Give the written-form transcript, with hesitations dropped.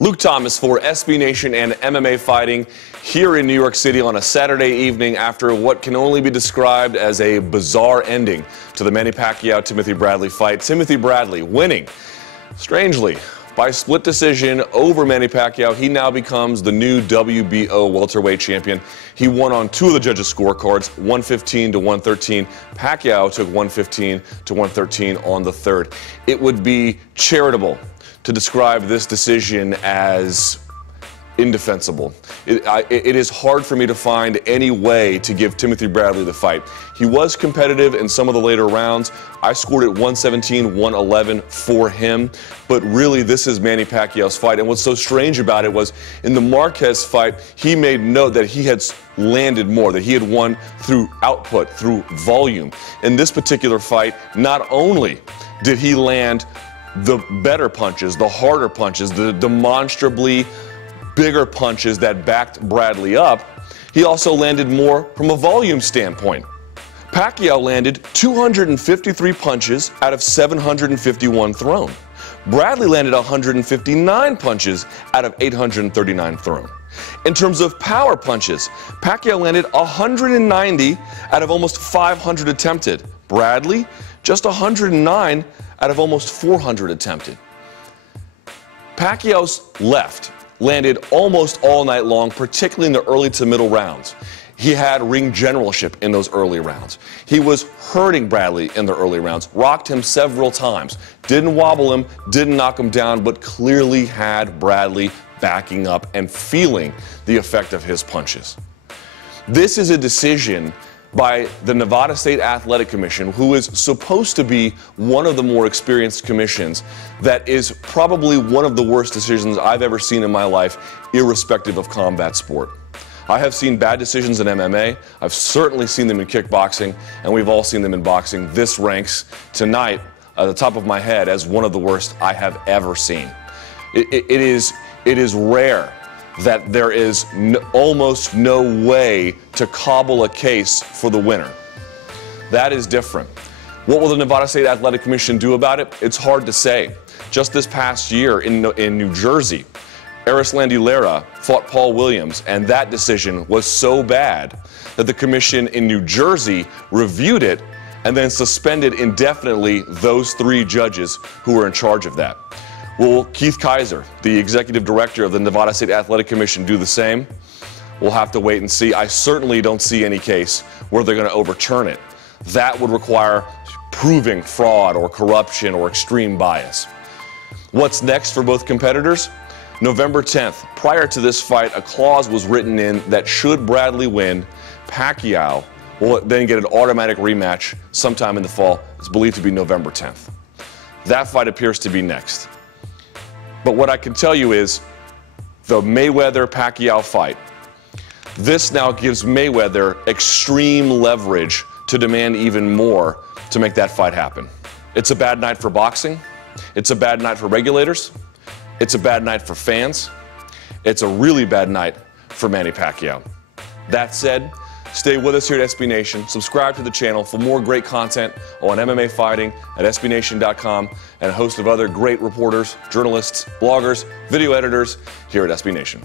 Luke Thomas for SB Nation and MMA Fighting here in New York City on a Saturday evening after what can only be described as a bizarre ending to the Manny Pacquiao-Timothy Bradley fight. Timothy Bradley winning, strangely, by split decision over Manny Pacquiao. He now becomes the new WBO welterweight champion. He won on two of the judges' scorecards, 115 to 113. Pacquiao took 115 to 113 on the third. It would be charitable to describe this decision as indefensible. It is hard for me to find any way to give Timothy Bradley the fight. He was competitive in some of the later rounds. I scored it 117, 111 for him, but really this is Manny Pacquiao's fight. And what's so strange about it was in the Marquez fight, he made note that he had landed more, that he had won through output, through volume. In this particular fight, not only did he land the better punches, the harder punches, the demonstrably bigger punches that backed Bradley up, he also landed more from a volume standpoint. Pacquiao landed 253 punches out of 751 thrown. Bradley landed 159 punches out of 839 thrown. In terms of power punches, Pacquiao landed 190 out of almost 500 attempted. Bradley, just 109 out of almost 400 attempted. Pacquiao's left landed almost all night long, particularly in the early to middle rounds. He had ring generalship in those early rounds. He was hurting Bradley in the early rounds, rocked him several times, didn't wobble him, didn't knock him down, but clearly had Bradley backing up and feeling the effect of his punches. This is a decision by the Nevada State Athletic Commission, who is supposed to be one of the more experienced commissions, that is probably one of the worst decisions I've ever seen in my life, irrespective of combat sport. I have seen bad decisions in MMA, I've certainly seen them in kickboxing, and we've all seen them in boxing. This ranks tonight, at the top of my head, as one of the worst I have ever seen. It is rare that there is almost no way to cobble a case for the winner. That is different. What will the Nevada State Athletic Commission do about it? It's hard to say. Just this past year in New Jersey, Erislandy Lara fought Paul Williams, and that decision was so bad that the commission in New Jersey reviewed it and then suspended indefinitely those three judges who were in charge of that. Will Keith Kaiser, the executive director of the Nevada State Athletic Commission, do the same? We'll have to wait and see. I certainly don't see any case where they're going to overturn it. That would require proving fraud or corruption or extreme bias. What's next for both competitors? November 10th, prior to this fight, a clause was written in that should Bradley win, Pacquiao will then get an automatic rematch sometime in the fall. It's believed to be November 10th. That fight appears to be next. But what I can tell you is the Mayweather-Pacquiao fight, this now gives Mayweather extreme leverage to demand even more to make that fight happen. It's a bad night for boxing. It's a bad night for regulators. It's a bad night for fans. It's a really bad night for Manny Pacquiao. That said, stay with us here at SB Nation. Subscribe to the channel for more great content on MMA fighting at SBNation.com and a host of other great reporters, journalists, bloggers, video editors here at SB Nation.